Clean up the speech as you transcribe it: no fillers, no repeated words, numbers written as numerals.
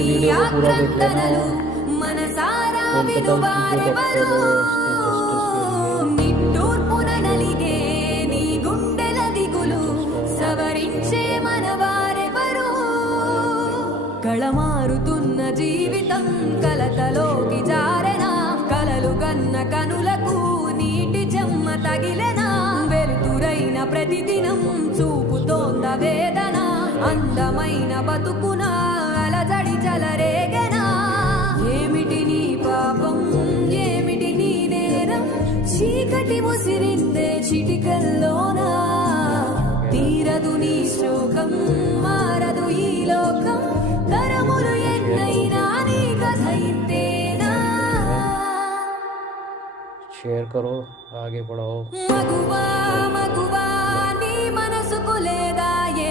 Video को पूरा देख लेना। कोलकाता चीज़ें डॉक्टर है उसके जस्टिस के लिए కళమారుతున్న జీవితం కలతలోకి జారెనా కలలు గన్న కనులకు నీటి చెమ్మ తగిలెనా వెలుతురైన ప్రతిదినం చూపుతోంద వేదన అందమైన బతుకున అలజడి చలరేగెనా ఏమిటి నీ పాపం ఏమిటి నీ నేరం చీకటి ముసిరిందే చిటికల్లోనా తీరదు నీ శోకం మారదు ఈ లోకం తరములు ఎన్నైనా నీ కథ ఇంతేనా शेयर करो, आगे बढ़ाओ। మగువా మగువా నీ మనసుకు లేదా ఏ